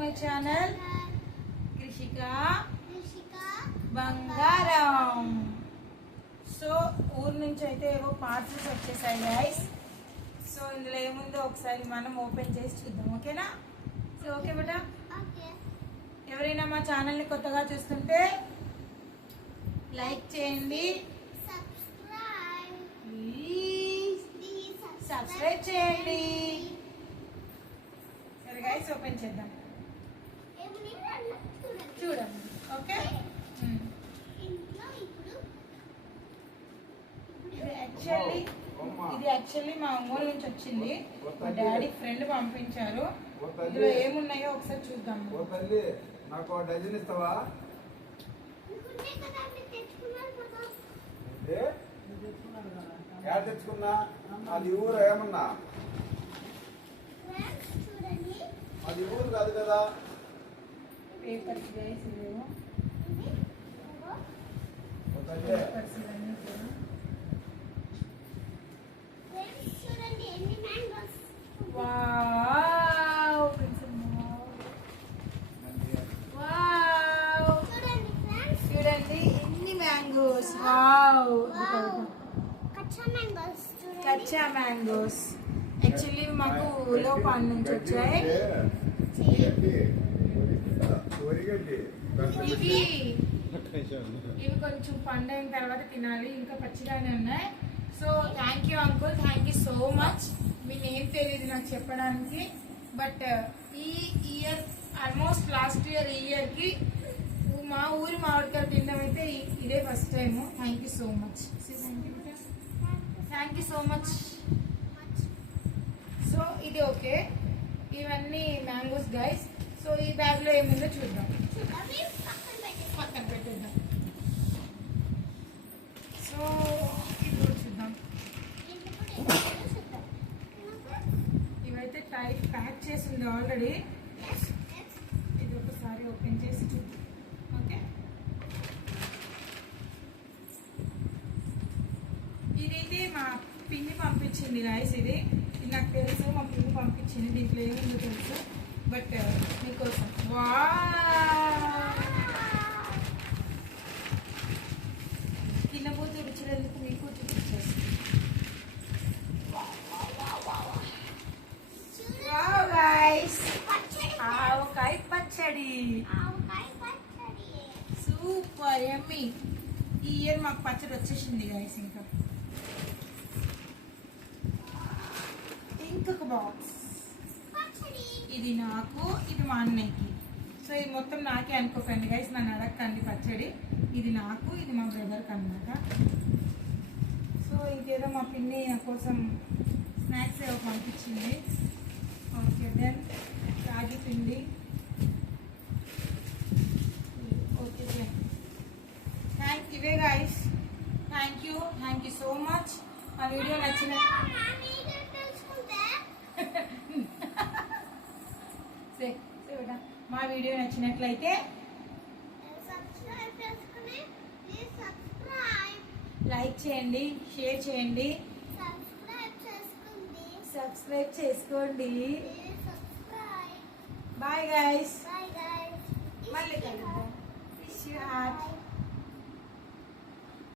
My channel Krishika బంగారం. So ఊరు నుంచి అయితే ఏవో పార్సల్స్ వచ్చేసాయి గైస్. సో ఇందులో ఏముందో ఒకసారి మనం ఓపెన్ చేసి చూద్దాం, ఓకేనా? సో ఓకే బేటా. ఎవరైనా మా ఛానల్ని కొత్తగా చూస్తుంటే లైక్ చేయండి, సబ్స్క్రైబ్ చేయండి. సరే గైస్, ఓపెన్ చేద్దాం, చూడండి. ఓకే, ఇది యాక్చువల్లీ మా ఊరు నుంచి వచ్చింది. మా డాడీ ఫ్రెండ్ పంపించారు. ఇందులో ఏమున్నాయో ఒకసారి చూద్దాం. నాకు డజన్ ఇస్తావా? తెచ్చుకున్నా అది ఊరు ఏమన్నా అది ఊరు కాదు కదా. పేపర్స్ గైస్, ఇవేమో చూడండి ఎన్ని మ్యాంగోస్. వావ్, కచ్చా మ్యాంగోస్. యాక్చువల్లీ మాకు ఊలో పాన్ నుంచి వచ్చాయి. ఇవి కొంచెం పండైన తర్వాత తినాలి, ఇంకా పచ్చిగానే ఉన్నాయి. So thank you uncle, thank you so much. Me name తెలియదు నాకు చెప్పడానికి, బట్ ఈ ఇయర్ ఆల్మోస్ట్ లాస్ట్ ఇయర్ కి మా ఊరి మామిడికాయలు తినడం అయితే ఇదే first time. Thank you so much, thank you so much. So ఇది ఓకే, ఇవన్నీ మ్యాంగోస్ గైస్. సో ఈ బ్యాగ్ లో ఏముందో చూద్దాం, పక్కన పెట్టేద్దాం. సో ఇప్పుడు చూద్దాం. ఇవైతే టైట్ ప్యాక్ చేసి ఉంది ఆల్రెడీ. ఇది ఒకసారి ఓపెన్ చేసి చూద్దాం, ఓకే? ఇదైతే మా పిన్ని పంపించింది గైస్. ఇది నాకు తెలుసు, మా పిన్ని పంపించింది. దీంట్లో ఏముందో తెలుసు, బట్ మీకోసం. తినబోతే రుచులందుకు మీకు చూపించేసి. ఆవకాయ పచ్చడి, సూపర్ యమ్మీ. ఈ ఇయర్ మాకు పచ్చడి వచ్చేసింది గైస్. ఇంకా ఇంకొక బాక్స్, ఇది నాకు, ఇది మా అన్నయ్యకి. సో ఇది మొత్తం నాకే అనుకోకండి గైస్, నన్ను అడగకండి పచ్చడి. ఇది నాకు, ఇది మా బ్రదర్కి అన్నమాట. సో ఇంకేదో మా పిన్ని నా కోసం స్నాక్స్ ఏవో పంపించింది. ఓకే, దెన్ రాగి పిండి. ఓకే, ఇవే guys. Thank you so much. మా వీడియో నచ్చిన మా వీడియో నచ్చినట్లయితే లైక్ చేయండి, షేర్ చేయండి, సబ్స్క్రైబ్ చేసుకోండి. బాయ్ గైస్, మళ్ళీ కలుద్దాం.